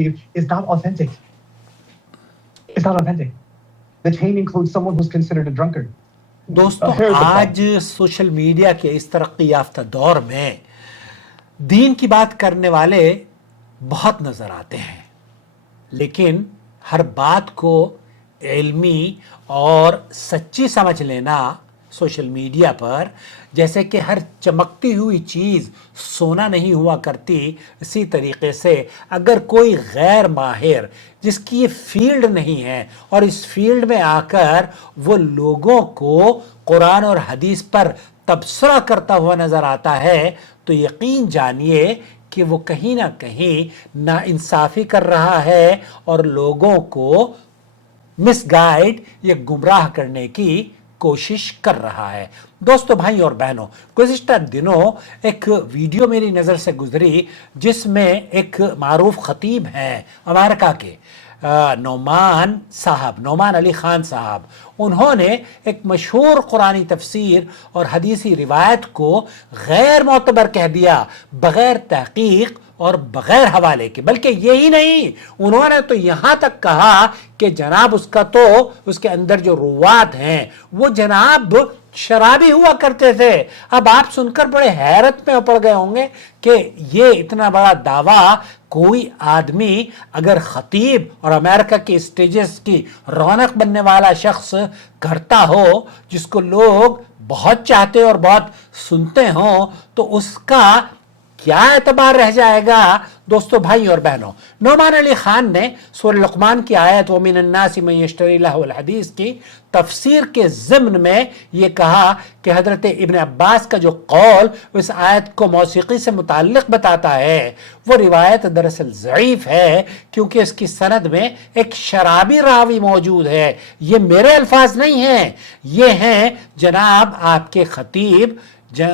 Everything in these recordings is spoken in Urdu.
is not authentic. It's not authentic. The chain includes someone who's considered a drunkard. دوستوں Here's the آج problem. سوشل میڈیا کے اس ترقی یافتہ دور میں دین کی بات کرنے والے بہت نظر آتے ہیں، لیکن ہر بات کو علمی اور سچی سمجھ لینا سوشل میڈیا پر جیسے کہ ہر چمکتی ہوئی چیز سونا نہیں ہوا کرتی، اسی طریقے سے اگر کوئی غیر ماہر جس کی یہ فیلڈ نہیں ہے اور اس فیلڈ میں آ کر وہ لوگوں کو قرآن اور حدیث پر تبصرہ کرتا ہوا نظر آتا ہے تو یقین جانیے کہ وہ کہیں نہ کہیں ناانصافی کر رہا ہے اور لوگوں کو مس گائیڈ یا گمراہ کرنے کی کوشش کر رہا ہے۔ دوستو، بھائی اور بہنوں، گزشتہ دنوں ایک ویڈیو میری نظر سے گزری جس میں ایک معروف خطیب ہیں امریکہ کے، نعمان علی خان صاحب، انہوں نے ایک مشہور قرآنی تفسیر اور حدیثی روایت کو غیر معتبر کہہ دیا بغیر تحقیق اور بغیر حوالے کے۔ بلکہ یہی نہیں، انہوں نے تو یہاں تک کہا کہ جناب اس کے اندر جو روات ہیں وہ جناب شرابی ہوا کرتے تھے۔ اب آپ سن کر بڑے حیرت میں پڑ گئے ہوں گے کہ یہ اتنا بڑا دعویٰ کوئی آدمی اگر خطیب اور امریکہ کے اسٹیجز کی رونق بننے والا شخص کرتا ہو، جس کو لوگ بہت چاہتے اور بہت سنتے ہوں، تو اس کا کیا اعتبار رہ جائے گا؟ دوستو، بھائی اور بہنوں، نعمان علی خان نے سورہ لقمان کی آیت وَمِنَ النَّاسِ مَن يَشْتَرِي لَهْوَ الْحَدِيثِ کی تفسیر کے ضمن میں یہ کہا کہ حضرت ابن عباس کا جو قول اس آیت کو موسیقی سے متعلق بتاتا ہے وہ روایت دراصل ضعیف ہے، کیونکہ اس کی سند میں ایک شرابی راوی موجود ہے۔ یہ میرے الفاظ نہیں ہیں، یہ ہیں جناب آپ کے خطیب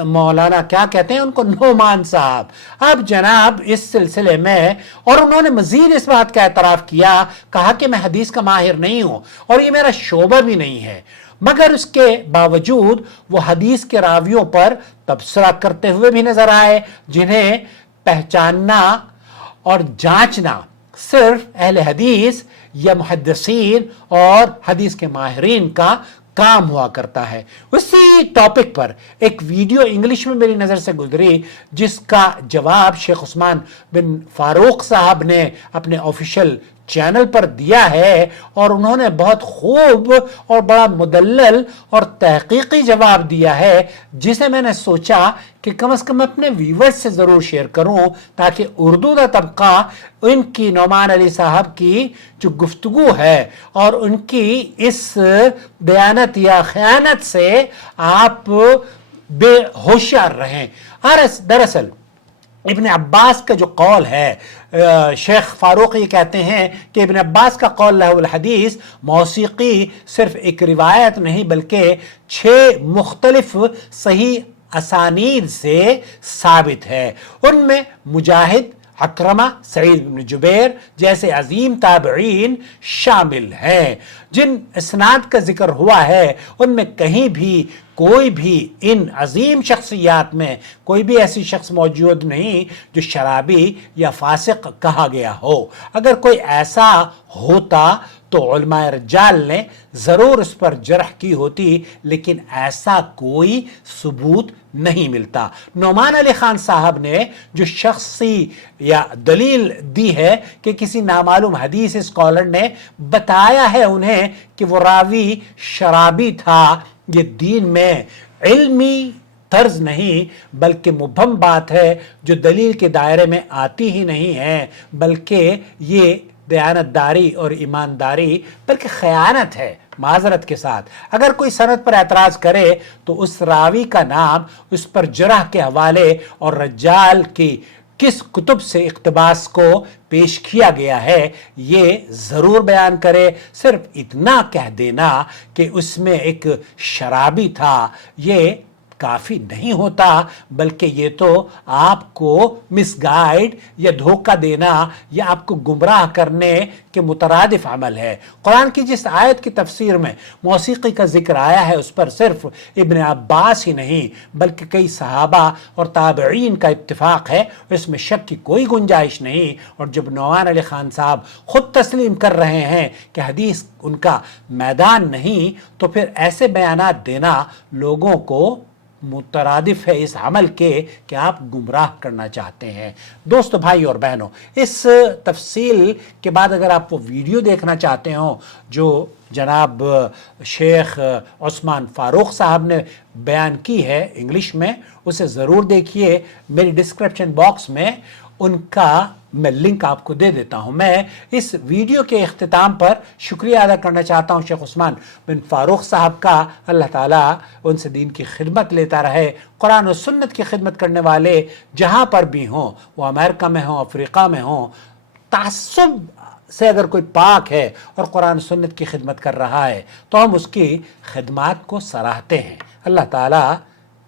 مولانا کیا کہتے ہیں ان کو، نعمان صاحب۔ اب جناب اس سلسلے میں اور انہوں نے مزید اس بات کا اعتراف کیا، کہا کہ میں حدیث کا ماہر نہیں ہوں اور یہ میرا شعبہ بھی نہیں ہے، مگر اس کے باوجود وہ حدیث کے راویوں پر تبصرہ کرتے ہوئے بھی نظر آئے، جنہیں پہچاننا اور جانچنا صرف اہل حدیث یا محدثین اور حدیث کے ماہرین کا کام ہوا کرتا ہے۔ اسی ٹاپک پر ایک ویڈیو انگلش میں میری نظر سے گزری جس کا جواب شیخ عثمان بن فاروق صاحب نے اپنے آفیشیل چینل پر دیا ہے، اور انہوں نے بہت خوب اور بڑا مدلل اور تحقیقی جواب دیا ہے، جسے میں نے سوچا کہ کم از کم اپنے ویورز سے ضرور شیئر کروں تاکہ اردو کا طبقہ ان کی نعمان علی صاحب کی جو گفتگو ہے اور ان کی اس دیانت یا خیانت سے آپ بے ہوشیار رہیں۔ دراصل ابن عباس کا جو قول ہے، شیخ فاروق یہ کہتے ہیں کہ ابن عباس کا قول لہو الحدیث موسیقی صرف ایک روایت نہیں بلکہ 6 مختلف صحیح اسانید سے ثابت ہے۔ ان میں مجاہد، عکرمہ، سعید بن جبیر جیسے عظیم تابعین شامل ہیں۔ جن اسناد کا ذکر ہوا ہے ان میں کہیں بھی کوئی بھی ان عظیم شخصیات میں کوئی بھی ایسی شخص موجود نہیں جو شرابی یا فاسق کہا گیا ہو۔ اگر کوئی ایسا ہوتا تو علماء رجال نے ضرور اس پر جرح کی ہوتی، لیکن ایسا کوئی ثبوت نہیں ملتا۔ نعمان علی خان صاحب نے جو شخصی یا دلیل دی ہے کہ کسی نامعلوم حدیث اسکالر نے بتایا ہے انہیں کہ وہ راوی شرابی تھا، یہ دین میں علمی طرز نہیں بلکہ مبہم بات ہے جو دلیل کے دائرے میں آتی ہی نہیں ہے، بلکہ یہ دیانت داری اور ایمانداری بلکہ خیانت ہے۔ معذرت کے ساتھ اگر کوئی سند پر اعتراض کرے تو اس راوی کا نام، اس پر جرح کے حوالے اور رجال کی کس کتب سے اقتباس کو پیش کیا گیا ہے یہ ضرور بیان کرے۔ صرف اتنا کہہ دینا کہ اس میں ایک شرابی تھا، یہ کافی نہیں ہوتا، بلکہ یہ تو آپ کو مس گائیڈ یا دھوکہ دینا یا آپ کو گمراہ کرنے کے مترادف عمل ہے۔ قرآن کی جس آیت کی تفسیر میں موسیقی کا ذکر آیا ہے اس پر صرف ابن عباس ہی نہیں بلکہ کئی صحابہ اور تابعین کا اتفاق ہے، اس میں شک کی کوئی گنجائش نہیں۔ اور جب نعمان علی خان صاحب خود تسلیم کر رہے ہیں کہ حدیث ان کا میدان نہیں، تو پھر ایسے بیانات دینا لوگوں کو مترادف ہے اس عمل کے کہ آپ گمراہ کرنا چاہتے ہیں۔ دوستو، بھائی اور بہنوں، اس تفصیل کے بعد اگر آپ وہ ویڈیو دیکھنا چاہتے ہوں جو جناب شیخ عثمان فاروق صاحب نے بیان کی ہے انگلش میں، اسے ضرور دیکھیے۔ میری ڈسکرپشن باکس میں ان کا میں لنک آپ کو دے دیتا ہوں۔ میں اس ویڈیو کے اختتام پر شکریہ ادا کرنا چاہتا ہوں شیخ عثمان بن فاروق صاحب کا، اللہ تعالیٰ ان سے دین کی خدمت لیتا رہے۔ قرآن و سنت کی خدمت کرنے والے جہاں پر بھی ہوں، وہ امریکہ میں ہوں، افریقہ میں ہوں، تعصب سے اگر کوئی پاک ہے اور قرآن و سنت کی خدمت کر رہا ہے تو ہم اس کی خدمات کو سراہتے ہیں۔ اللہ تعالیٰ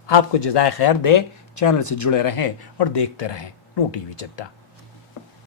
آپ کو جزائے خیر دے۔ چینل سے جڑے رہیں اور دیکھتے رہیں نو ٹی وی جدہ۔